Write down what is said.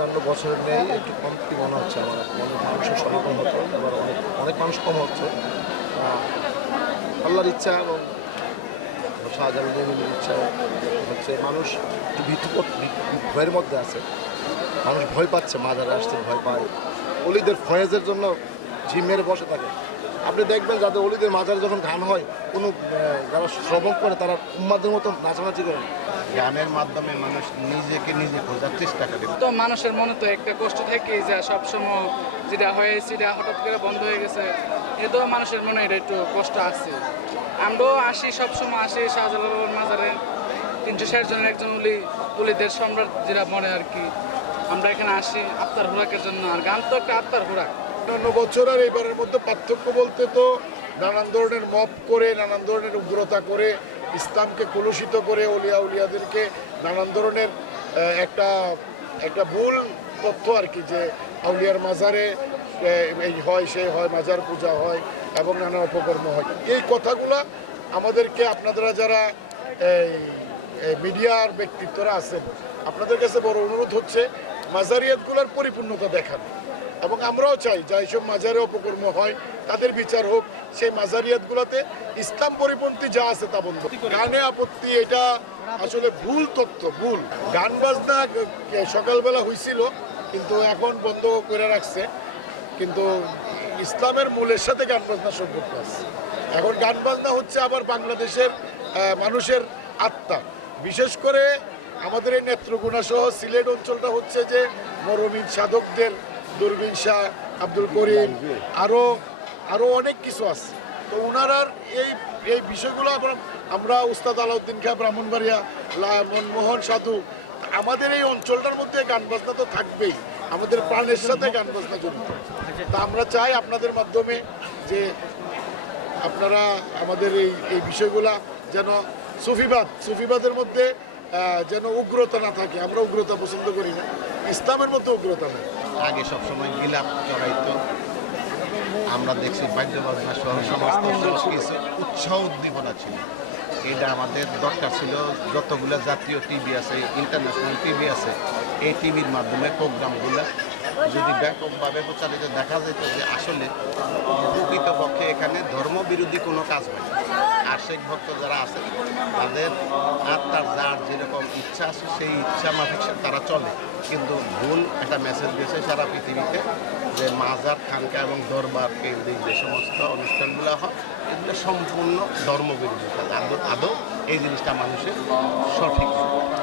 অন্যান্য বছরের নেই একটু কমতি মনে হচ্ছে আমার। অনেক মানুষের সমাগম হতো, আবার অনেক অনেক মানুষ কম হচ্ছে। আল্লাহর ইচ্ছা এবং শাহজালালের ইচ্ছা হচ্ছে মানুষ একটু ভয়ের মধ্যে আছে। মানুষ ভয় পাচ্ছে, মাজারে আসতে ভয় পায়। অলিদের ফয়েজের জন্য ঝিমের বসে থাকে। আপনি দেখবেন যাদের অলিদের মাজারে যখন গান হয়, কোনো যারা শ্রবণ করে তারা উম্মাদের মতো নাচানাচি করে। গানের মাধ্যমে মানুষ নিজেকে নিজে খোঁজার চেষ্টা করে। তো মানুষের মনে তো একটা কষ্ট থেকেই যে সবসময় যেটা হয়েছে সেটা হঠাৎ করে বন্ধ হয়ে গেছে, এতো মানুষের মনে এটা একটু কষ্ট আছে। আমরাও আসি, সবসময় আসি শাহজালাল মাজারে। 360 জনের একজন অলিদের সম্রাট যেটা মনে আর কি। আমরা এখানে আসি আত্মার হুরাকের জন্য, আর গান তো একটা আত্মার হুরাক। অন্যান্য বছর আর এবারের মধ্যে পার্থক্য বলতে তো নানান ধরনের মব করে, নানান ধরনের উগ্রতা করে, ইসলামকে কলুষিত করে, উলিয়াদেরকে নানান ধরনের একটা একটা ভুল তথ্য আর কি, যে আউলিয়ার মাজারে এই হয় সেই হয়, মাজার পূজা হয় এবং নানা অপকর্ম হয়। এই কথাগুলা আমাদেরকে, আপনারা যারা মিডিয়ার ব্যক্তিত্বরা আছেন, আপনাদের কাছে বড় অনুরোধ হচ্ছে মাজারিয়াতগুলোর পরিপূর্ণতা দেখানো। এবং আমরাও চাই যা এইসব মাজারে অপকর্ম হয় তাদের বিচার হোক। সেই মাজারিয়াতগুলোতে ইসলাম পরিপন্থী যা আছে তা বন্ধ। গানে আপত্তি, এটা আসলে ভুল তথ্য, ভুল। গান বাজনা সকালবেলা হয়েছিল, কিন্তু এখন বন্ধ করে রাখছে। কিন্তু ইসলামের মূলের সাথে গান বাজনা সম্পর্ক আছে। এখন গান বাজনা হচ্ছে আবার বাংলাদেশের মানুষের আত্মা। বিশেষ করে আমাদের এই নেত্রকোনা সহ সিলেট অঞ্চলটা হচ্ছে যে মরমিন সাধকদের, দূরবীন শাহ, আব্দুল করিম, আরও অনেক কিছু আছে। তো ওনারার এই বিষয়গুলো আমরা উস্তাদ আলাউদ্দিন খাঁ, ব্রাহ্মণবাড়িয়া, মনমোহন সাধু, আমাদের এই অঞ্চলটার মধ্যে গান বাজনা তো থাকবেই, আমাদের প্রাণের সাথে গান বাজনা জড়িত। তা আমরা চাই আপনাদের মাধ্যমে যে আপনারা আমাদের এই বিষয়গুলা যেন সুফিবাদের মধ্যে যেন উগ্রতা না থাকে। আমরা উগ্রতা পছন্দ করি না, ইসলামের মধ্যে উগ্রতা না। আগে সবসময় গিলাপ চড়াইতো, আমরা দেখছি বাদ্যবাজনা সহ সমস্ত কিছু উৎসাহ উদ্দীপনা ছিল। এটা আমাদের দরকার ছিল। যতগুলো জাতীয় টিভি আছে, ইন্টারন্যাশনাল টিভি আছে, এই টিভির মাধ্যমে প্রোগ্রামগুলো যদি ব্যাপকভাবে প্রচারিত দেখা যেত যে আসলে প্রকৃতপক্ষে এখানে ধর্মবিরোধী কোনো কাজ হয় না। আশিক ভক্ত যারা আছে তাদের আত্মার যার যেরকম ইচ্ছা আছে সেই ইচ্ছা মাফিক তারা চলে, কিন্তু ভুল একটা মেসেজ দিয়েছে সারা পৃথিবীতে যে মাজার, খানকা এবং দরবার কেন্দ্রিক যে সমস্ত অনুষ্ঠানগুলো হয় এগুলো সম্পূর্ণ ধর্মবিরোধী। আদৌ এই জিনিসটা মানুষের সঠিক।